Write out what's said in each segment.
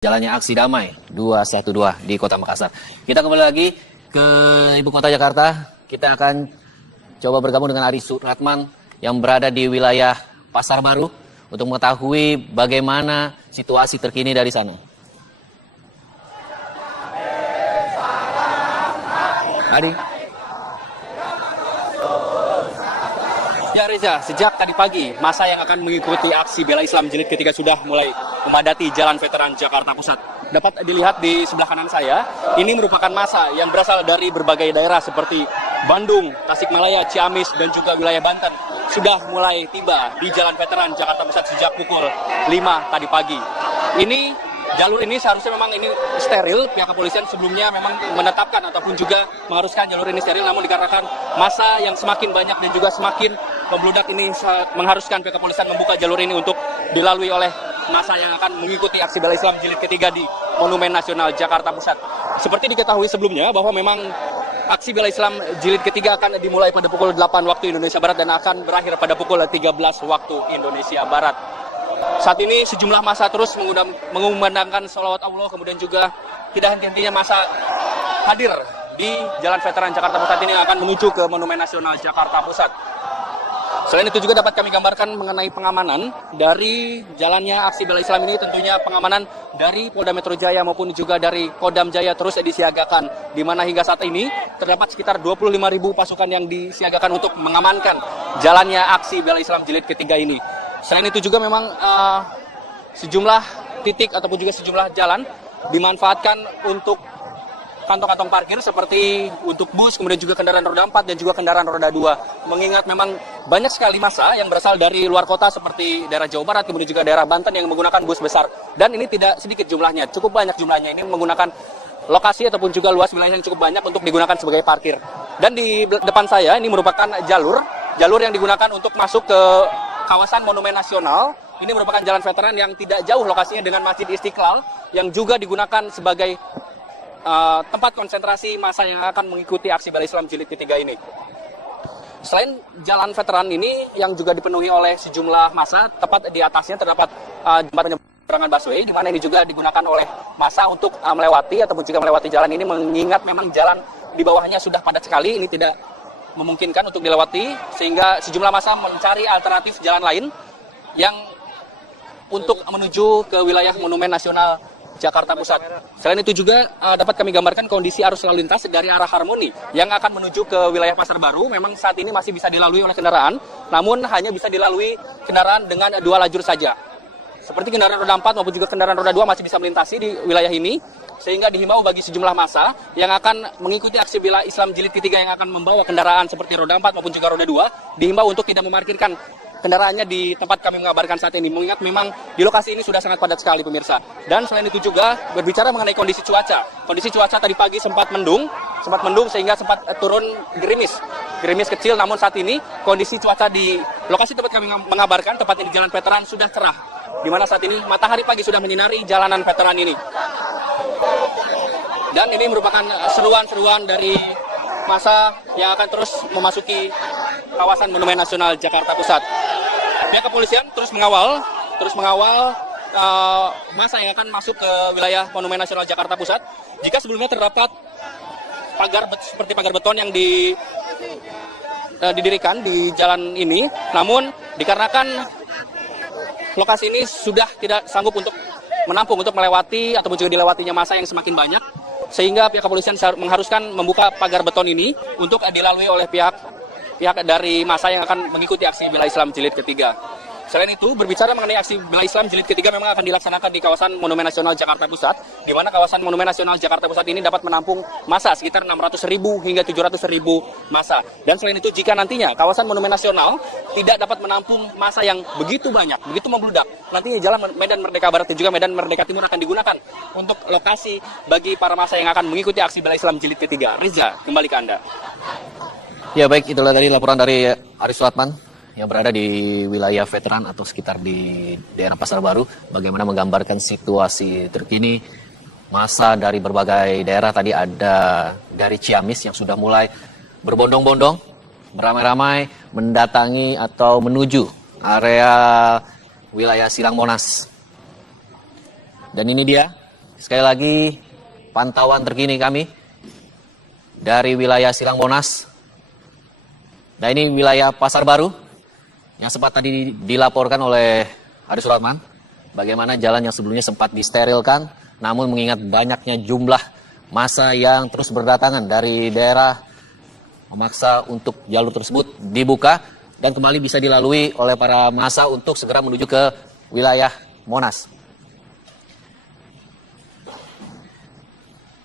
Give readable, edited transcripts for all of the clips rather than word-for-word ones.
Jalannya aksi damai 212 di Kota Makassar. Kita kembali lagi ke Ibu Kota Jakarta. Kita akan coba bergabung dengan Ari Suratman yang berada di wilayah Pasar Baru untuk mengetahui bagaimana situasi terkini dari sana. Ari. Ya Reza, sejak tadi pagi, masa yang akan mengikuti aksi bela Islam jilid ketiga sudah mulai memadati Jalan Veteran Jakarta Pusat. Dapat dilihat di sebelah kanan saya, ini merupakan masa yang berasal dari berbagai daerah seperti Bandung, Tasikmalaya, Ciamis, dan juga wilayah Banten. Sudah mulai tiba di Jalan Veteran Jakarta Pusat sejak pukul 5 tadi pagi. Jalur ini seharusnya memang ini steril, pihak kepolisian sebelumnya memang menetapkan ataupun juga mengharuskan jalur ini steril, namun dikarenakan masa yang semakin banyak dan juga semakin membludak ini mengharuskan pihak kepolisian membuka jalur ini untuk dilalui oleh masa yang akan mengikuti aksi bela Islam jilid ketiga di Monumen Nasional Jakarta Pusat. Seperti diketahui sebelumnya bahwa memang aksi bela Islam jilid ketiga akan dimulai pada pukul 8 waktu Indonesia Barat dan akan berakhir pada pukul 13 waktu Indonesia Barat. Saat ini sejumlah massa terus mengumandangkan sholawat Allah, kemudian juga tidak henti-hentinya massa hadir di Jalan Veteran Jakarta Pusat ini yang akan menuju ke Monumen Nasional Jakarta Pusat. Selain itu juga dapat kami gambarkan mengenai pengamanan dari jalannya aksi bela Islam ini, tentunya pengamanan dari Polda Metro Jaya maupun juga dari Kodam Jaya terus disiagakan, di mana hingga saat ini terdapat sekitar 25.000 pasukan yang disiagakan untuk mengamankan jalannya aksi bela Islam jilid ketiga ini. Selain itu juga memang sejumlah titik ataupun juga sejumlah jalan dimanfaatkan untuk kantong-kantong parkir seperti untuk bus, kemudian juga kendaraan roda 4 dan juga kendaraan roda 2. Mengingat memang banyak sekali massa yang berasal dari luar kota seperti daerah Jawa Barat, kemudian juga daerah Banten yang menggunakan bus besar. Dan ini tidak sedikit jumlahnya, cukup banyak jumlahnya. Ini menggunakan lokasi ataupun juga luas wilayah yang cukup banyak untuk digunakan sebagai parkir. Dan di depan saya ini merupakan jalur yang digunakan untuk masuk ke kawasan Monumen Nasional. Ini merupakan jalan veteran yang tidak jauh lokasinya dengan Masjid Istiqlal yang juga digunakan sebagai tempat konsentrasi massa yang akan mengikuti aksi bela Islam jilid ketiga ini. Selain jalan veteran ini yang juga dipenuhi oleh sejumlah massa, tepat di atasnya terdapat jembatan penyeberangan busway, di mana ini juga digunakan oleh massa untuk melewati ataupun juga melewati jalan ini, mengingat memang jalan di bawahnya sudah padat sekali, ini tidak memungkinkan untuk dilewati, sehingga sejumlah massa mencari alternatif jalan lain yang untuk menuju ke wilayah Monumen Nasional Jakarta Pusat. Selain itu juga dapat kami gambarkan kondisi arus lalu lintas dari arah Harmoni yang akan menuju ke wilayah Pasar Baru. Memang saat ini masih bisa dilalui oleh kendaraan, namun hanya bisa dilalui kendaraan dengan 2 lajur saja. Seperti kendaraan roda 4 maupun juga kendaraan roda 2 masih bisa melintasi di wilayah ini, sehingga dihimbau bagi sejumlah massa yang akan mengikuti aksi bela Islam jilid ketiga yang akan membawa kendaraan seperti roda 4 maupun juga roda 2, dihimbau untuk tidak memarkirkan kendaraannya di tempat kami mengabarkan saat ini, mengingat memang di lokasi ini sudah sangat padat sekali pemirsa. Dan selain itu juga berbicara mengenai kondisi cuaca. Kondisi cuaca tadi pagi sempat mendung sehingga sempat turun gerimis kecil, namun saat ini kondisi cuaca di lokasi tempat kami mengabarkan, tepatnya di Jalan Veteran, sudah cerah, di mana saat ini matahari pagi sudah menyinari jalanan veteran ini. Dan ini merupakan seruan-seruan dari massa yang akan terus memasuki kawasan Monumen Nasional Jakarta Pusat. Pihak kepolisian terus mengawal massa yang akan masuk ke wilayah Monumen Nasional Jakarta Pusat. Jika sebelumnya terdapat seperti pagar beton yang didirikan di jalan ini, namun dikarenakan lokasi ini sudah tidak sanggup untuk menampung, untuk melewati ataupun juga dilewatinya massa yang semakin banyak, sehingga pihak kepolisian mengharuskan membuka pagar beton ini untuk dilalui oleh pihak dari massa yang akan mengikuti aksi bela Islam jilid ketiga. Selain itu, berbicara mengenai aksi bela Islam jilid ketiga memang akan dilaksanakan di kawasan Monumen Nasional Jakarta Pusat, di mana kawasan Monumen Nasional Jakarta Pusat ini dapat menampung massa sekitar 600.000 hingga 700.000 massa. Dan selain itu, jika nantinya kawasan Monumen Nasional tidak dapat menampung massa yang begitu banyak, begitu membludak, nantinya jalan Medan Merdeka Barat dan juga Medan Merdeka Timur akan digunakan untuk lokasi bagi para massa yang akan mengikuti aksi bela Islam jilid ketiga. Reza, kembali ke Anda. Ya baik, itulah tadi laporan dari Ari Suratman yang berada di wilayah veteran atau sekitar di daerah Pasar Baru, bagaimana menggambarkan situasi terkini massa dari berbagai daerah. Tadi ada dari Ciamis yang sudah mulai berbondong-bondong, beramai-ramai mendatangi atau menuju area wilayah Silang Monas. Dan ini dia sekali lagi pantauan terkini kami dari wilayah Silang Monas. Nah, ini wilayah Pasar Baru yang sempat tadi dilaporkan oleh Aris Suratman. Bagaimana jalan yang sebelumnya sempat disterilkan, namun mengingat banyaknya jumlah massa yang terus berdatangan dari daerah, memaksa untuk jalur tersebut dibuka dan kembali bisa dilalui oleh para massa untuk segera menuju ke wilayah Monas.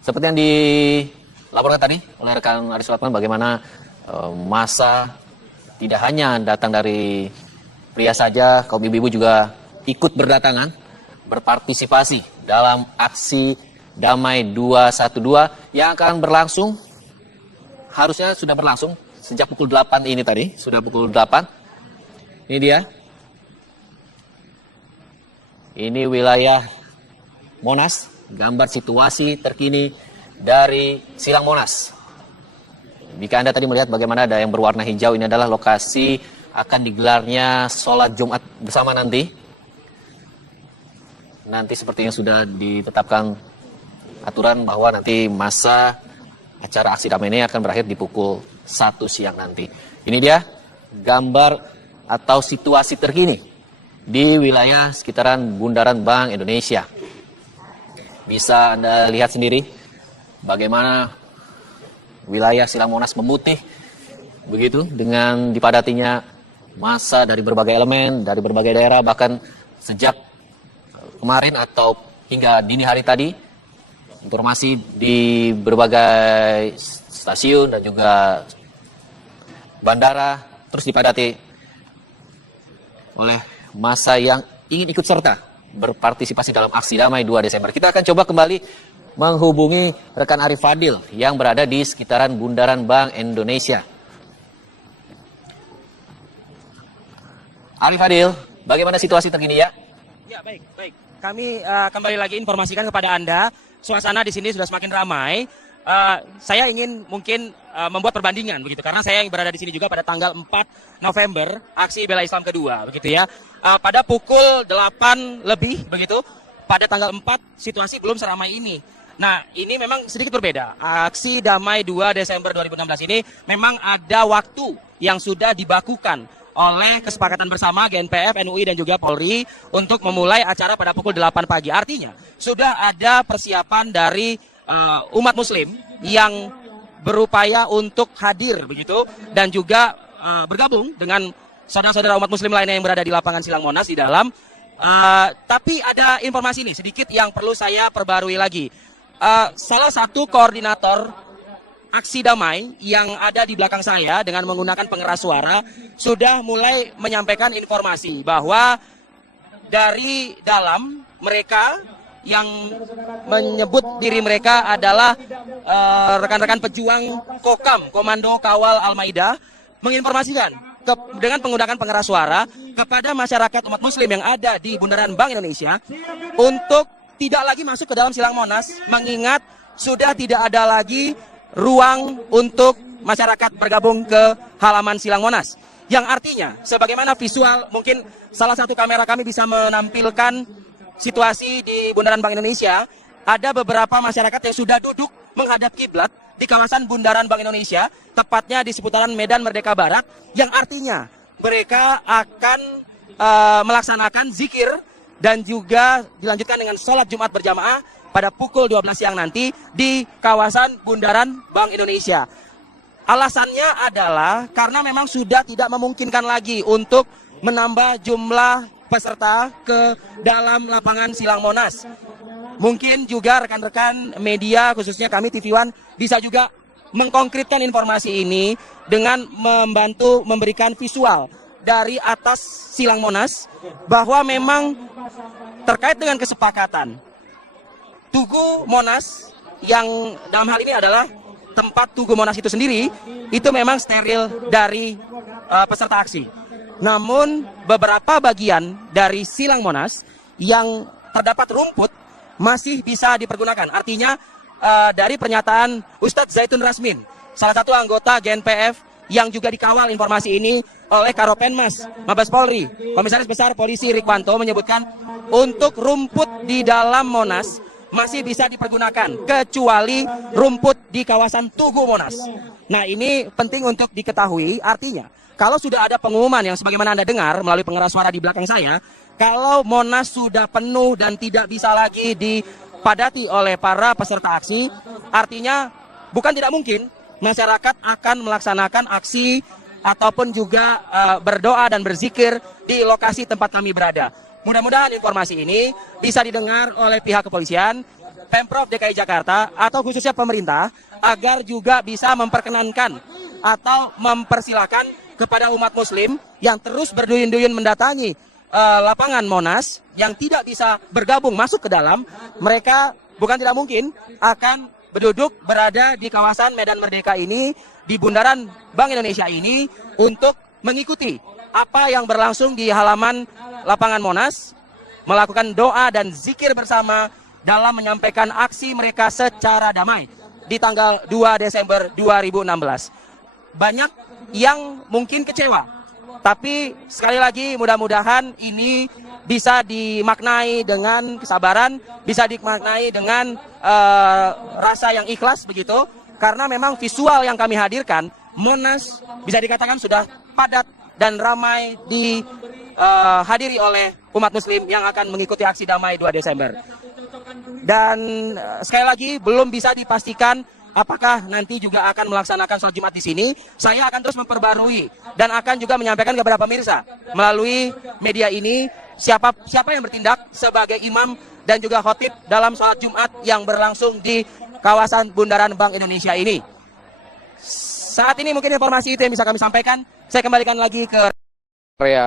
Seperti yang dilaporkan tadi oleh rekan Aris Suratman, bagaimana massa tidak hanya datang dari pria saja, kaum ibu-ibu juga ikut berdatangan, berpartisipasi dalam aksi Damai 212 yang akan berlangsung, harusnya sudah berlangsung sejak pukul 8 ini tadi, sudah pukul 8. Ini dia. Ini wilayah Monas, gambar situasi terkini dari Silang Monas. Jika Anda tadi melihat bagaimana ada yang berwarna hijau, ini adalah lokasi akan digelarnya sholat Jumat bersama nanti. Nanti seperti yang sudah ditetapkan aturan bahwa nanti masa acara aksi damai ini akan berakhir di pukul 1 siang nanti. Ini dia gambar atau situasi terkini di wilayah sekitaran Bundaran Bank Indonesia. Bisa Anda lihat sendiri bagaimana wilayah Silang Monas memutih begitu dengan dipadatinya massa dari berbagai elemen, dari berbagai daerah, bahkan sejak kemarin atau hingga dini hari tadi, informasi di berbagai stasiun dan juga bandara terus dipadati oleh massa yang ingin ikut serta berpartisipasi dalam aksi damai 2 Desember. Kita akan coba kembali menghubungi rekan Arif Fadil yang berada di sekitaran Bundaran Bank Indonesia. Arif Fadil, bagaimana situasi terkini ya? Ya, baik. Kami kembali lagi informasikan kepada Anda, suasana di sini sudah semakin ramai. Saya ingin mungkin membuat perbandingan begitu, karena saya yang berada di sini juga pada tanggal 4 November, aksi bela Islam kedua begitu ya. Pada pukul 8 lebih begitu, pada tanggal 4 situasi belum seramai ini. Nah, ini memang sedikit berbeda. Aksi Damai 2 Desember 2016 ini memang ada waktu yang sudah dibakukan oleh kesepakatan bersama GNPF, NUI, dan juga Polri untuk memulai acara pada pukul 8 pagi. Artinya, sudah ada persiapan dari umat muslim yang berupaya untuk hadir begitu dan juga bergabung dengan saudara-saudara umat muslim lainnya yang berada di lapangan Silang Monas di dalam. Tapi ada informasi nih sedikit yang perlu saya perbarui lagi. Salah satu koordinator aksi damai yang ada di belakang saya dengan menggunakan pengeras suara sudah mulai menyampaikan informasi bahwa dari dalam mereka yang menyebut diri mereka adalah rekan-rekan pejuang Kokam, Komando Kawal Al-Maida, menginformasikan dengan menggunakan pengeras suara kepada masyarakat umat muslim yang ada di Bundaran Bank Indonesia untuk tidak lagi masuk ke dalam Silang Monas, mengingat sudah tidak ada lagi ruang untuk masyarakat bergabung ke halaman Silang Monas. Yang artinya, sebagaimana visual, mungkin salah satu kamera kami bisa menampilkan situasi di Bundaran Bank Indonesia, ada beberapa masyarakat yang sudah duduk menghadap kiblat di kawasan Bundaran Bank Indonesia, tepatnya di seputaran Medan Merdeka Barat, yang artinya mereka akan melaksanakan zikir dan juga dilanjutkan dengan sholat Jumat berjamaah pada pukul 12 siang nanti di kawasan Bundaran Bank Indonesia. Alasannya adalah karena memang sudah tidak memungkinkan lagi untuk menambah jumlah peserta ke dalam lapangan Silang Monas. Mungkin juga rekan-rekan media, khususnya kami TV One, bisa juga mengkonkretkan informasi ini dengan membantu memberikan visual dari atas Silang Monas, bahwa memang terkait dengan kesepakatan Tugu Monas, yang dalam hal ini adalah tempat Tugu Monas itu sendiri, itu memang steril dari peserta aksi. Namun beberapa bagian dari Silang Monas yang terdapat rumput masih bisa dipergunakan. Artinya dari pernyataan Ustadz Zaitun Rasmin, salah satu anggota GNPF yang juga dikawal informasi ini oleh Karopenmas Mabes Polri, Komisaris Besar Polisi Rikwanto, menyebutkan untuk rumput di dalam Monas masih bisa dipergunakan kecuali rumput di kawasan Tugu Monas. Nah, ini penting untuk diketahui, artinya kalau sudah ada pengumuman yang sebagaimana Anda dengar melalui pengeras suara di belakang saya, kalau Monas sudah penuh dan tidak bisa lagi dipadati oleh para peserta aksi, artinya bukan tidak mungkin masyarakat akan melaksanakan aksi ataupun juga berdoa dan berzikir di lokasi tempat kami berada. Mudah-mudahan informasi ini bisa didengar oleh pihak kepolisian, Pemprov DKI Jakarta, atau khususnya pemerintah, agar juga bisa memperkenankan atau mempersilahkan kepada umat muslim yang terus berduyun-duyun mendatangi lapangan Monas, yang tidak bisa bergabung masuk ke dalam, mereka bukan tidak mungkin akan berduduk berada di kawasan Medan Merdeka ini, di bundaran Bank Indonesia ini, untuk mengikuti apa yang berlangsung di halaman lapangan Monas, melakukan doa dan zikir bersama dalam menyampaikan aksi mereka secara damai di tanggal 2 Desember 2016. Banyak yang mungkin kecewa, tapi sekali lagi mudah-mudahan ini bisa dimaknai dengan kesabaran, bisa dimaknai dengan rasa yang ikhlas begitu, karena memang visual yang kami hadirkan, Monas bisa dikatakan sudah padat dan ramai dihadiri oleh umat muslim yang akan mengikuti aksi damai 2 Desember. Dan sekali lagi belum bisa dipastikan apakah nanti juga akan melaksanakan sholat Jumat di sini. Saya akan terus memperbarui dan akan juga menyampaikan kepada pemirsa melalui media ini siapa yang bertindak sebagai imam dan juga khotib dalam sholat Jumat yang berlangsung di kawasan Bundaran Bank Indonesia ini. Saat ini mungkin informasi itu yang bisa kami sampaikan. Saya kembalikan lagi ke area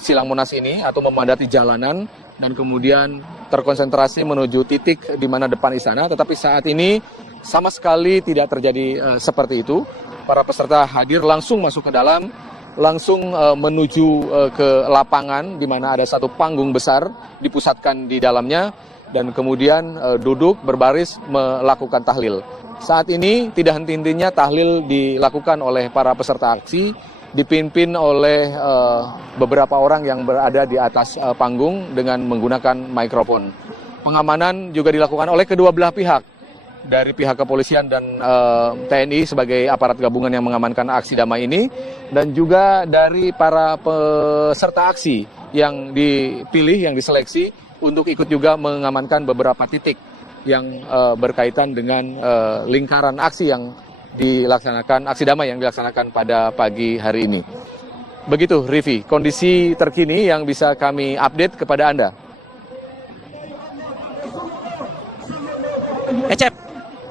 Silang Monas ini, atau memadati jalanan dan kemudian terkonsentrasi menuju titik di mana depan istana. Tetapi saat ini sama sekali tidak terjadi seperti itu. Para peserta hadir langsung masuk ke dalam, langsung menuju ke lapangan di mana ada satu panggung besar dipusatkan di dalamnya, dan kemudian duduk berbaris melakukan tahlil. Saat ini tidak henti-hentinya tahlil dilakukan oleh para peserta aksi, dipimpin oleh beberapa orang yang berada di atas panggung dengan menggunakan mikrofon. Pengamanan juga dilakukan oleh kedua belah pihak, dari pihak kepolisian dan TNI sebagai aparat gabungan yang mengamankan aksi damai ini, dan juga dari para peserta aksi yang dipilih, yang diseleksi untuk ikut juga mengamankan beberapa titik yang berkaitan dengan lingkaran aksi yang dilaksanakan, aksi damai yang dilaksanakan pada pagi hari ini. Begitu, Rivi, kondisi terkini yang bisa kami update kepada Anda. Ecep,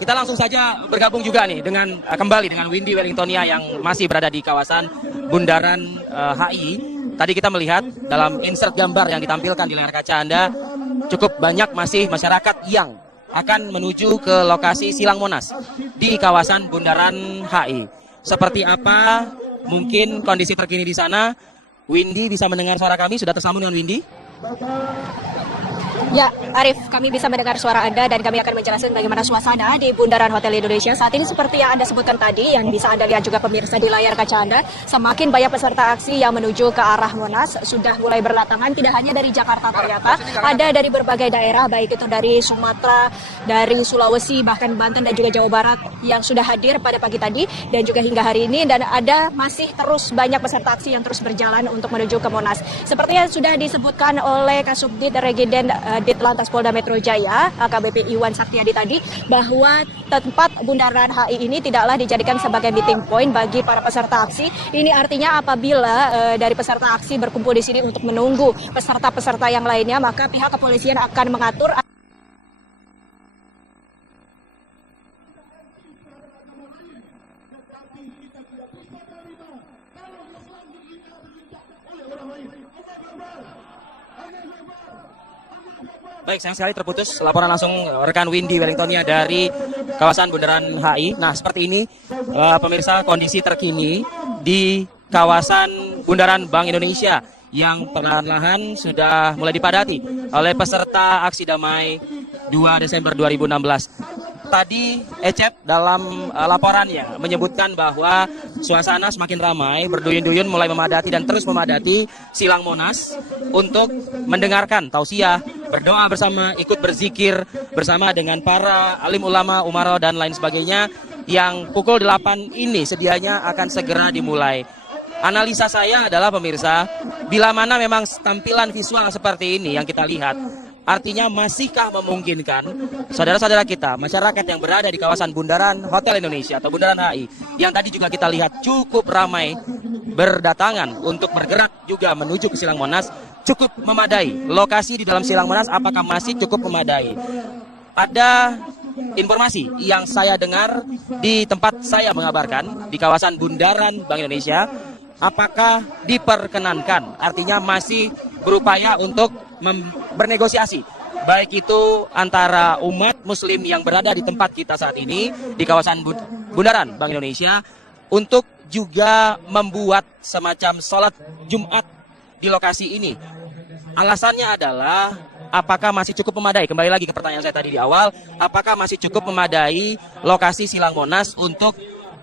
kita langsung saja bergabung juga nih dengan kembali dengan Windy Wellingtonia yang masih berada di kawasan Bundaran HI. Tadi kita melihat dalam insert gambar yang ditampilkan di layar kaca Anda, cukup banyak masih masyarakat yang akan menuju ke lokasi Silang Monas di kawasan Bundaran HI. Seperti apa mungkin kondisi terkini di sana? Windy bisa mendengar suara kami? Sudah tersambung dengan Windy? Ya, Arif, kami bisa mendengar suara Anda dan kami akan menjelaskan bagaimana suasana di Bundaran Hotel Indonesia. Saat ini seperti yang Anda sebutkan tadi, yang bisa Anda lihat juga pemirsa di layar kaca Anda, semakin banyak peserta aksi yang menuju ke arah Monas sudah mulai berdatangan, tidak hanya dari Jakarta ternyata, ada dari berbagai daerah, baik itu dari Sumatera, dari Sulawesi, bahkan Banten dan juga Jawa Barat yang sudah hadir pada pagi tadi dan juga hingga hari ini, dan ada masih terus banyak peserta aksi yang terus berjalan untuk menuju ke Monas. Seperti yang sudah disebutkan oleh Kasubdit Regiden Ditlantas Polda Metro Jaya, AKBP Iwan Saktiadi tadi, bahwa tempat Bundaran HI ini tidaklah dijadikan sebagai meeting point bagi para peserta aksi. Ini artinya apabila dari peserta aksi berkumpul di sini untuk menunggu peserta-peserta yang lainnya, maka pihak kepolisian akan mengatur Baik, sayang sekali terputus laporan langsung rekan Windy Wellingtonia dari kawasan Bundaran HI. Nah, seperti ini pemirsa kondisi terkini di kawasan Bundaran Bank Indonesia yang perlahan-lahan sudah mulai dipadati oleh peserta aksi damai 2 Desember 2016. Tadi Ecep dalam laporannya menyebutkan bahwa suasana semakin ramai, berduyun-duyun mulai memadati dan terus memadati Silang Monas untuk mendengarkan tausiah berdoa bersama, ikut berzikir bersama dengan para alim ulama, umaro dan lain sebagainya yang pukul 8 ini sedianya akan segera dimulai. Analisa saya adalah pemirsa, bila mana memang tampilan visual seperti ini yang kita lihat, artinya masihkah memungkinkan saudara-saudara kita, masyarakat yang berada di kawasan Bundaran Hotel Indonesia atau Bundaran HI, yang tadi juga kita lihat cukup ramai berdatangan untuk bergerak juga menuju ke Silang Monas, cukup memadai. Lokasi di dalam Silang Monas apakah masih cukup memadai? Ada informasi yang saya dengar di tempat saya mengabarkan, di kawasan Bundaran Bank Indonesia, apakah diperkenankan, artinya masih berupaya untuk bernegosiasi, baik itu antara umat muslim yang berada di tempat kita saat ini di kawasan Bundaran Bank Indonesia untuk juga membuat semacam sholat Jumat di lokasi ini. Alasannya adalah apakah masih cukup memadai, kembali lagi ke pertanyaan saya tadi di awal, apakah masih cukup memadai lokasi Silang Monas untuk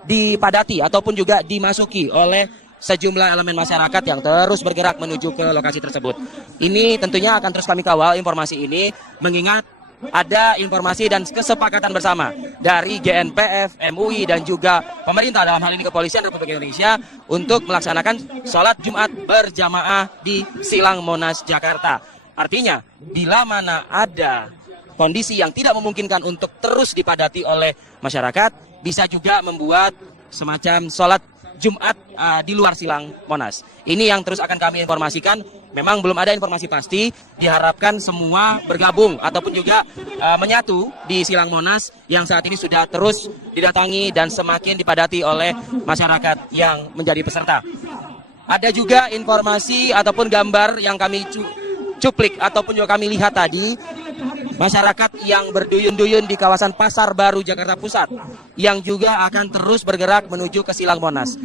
dipadati ataupun juga dimasuki oleh sejumlah elemen masyarakat yang terus bergerak menuju ke lokasi tersebut. Ini tentunya akan terus kami kawal informasi ini, mengingat ada informasi dan kesepakatan bersama dari GNPF, MUI, dan juga pemerintah, dalam hal ini Kepolisian Republik Indonesia, untuk melaksanakan sholat Jumat berjamaah di Silang Monas, Jakarta. Artinya, bila mana ada kondisi yang tidak memungkinkan untuk terus dipadati oleh masyarakat, bisa juga membuat semacam sholat Jumat di luar Silang Monas. Ini yang terus akan kami informasikan. Memang belum ada informasi pasti. Diharapkan semua bergabung ataupun juga menyatu di Silang Monas yang saat ini sudah terus didatangi dan semakin dipadati oleh masyarakat yang menjadi peserta. Ada juga informasi ataupun gambar yang kami cuplik ataupun juga kami lihat tadi, masyarakat yang berduyun-duyun di kawasan Pasar Baru Jakarta Pusat yang juga akan terus bergerak menuju ke Silang Monas.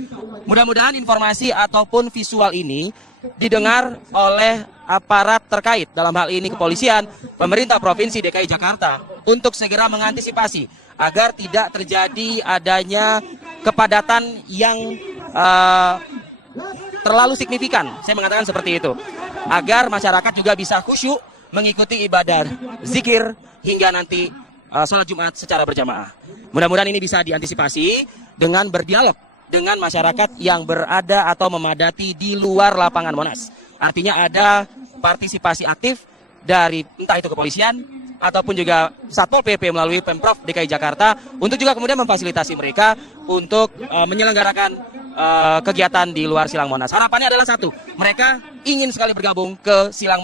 Mudah-mudahan informasi ataupun visual ini didengar oleh aparat terkait, dalam hal ini kepolisian, pemerintah Provinsi DKI Jakarta, untuk segera mengantisipasi agar tidak terjadi adanya kepadatan yang terlalu signifikan. Saya mengatakan seperti itu, agar masyarakat juga bisa khusyuk mengikuti ibadah zikir hingga nanti sholat Jumat secara berjamaah. Mudah-mudahan ini bisa diantisipasi dengan berdialog dengan masyarakat yang berada atau memadati di luar lapangan Monas. Artinya ada partisipasi aktif dari entah itu kepolisian ataupun juga Satpol PP melalui Pemprov DKI Jakarta untuk juga kemudian memfasilitasi mereka untuk menyelenggarakan kegiatan di luar Silang Monas. Harapannya adalah satu, mereka ingin sekali bergabung ke Silang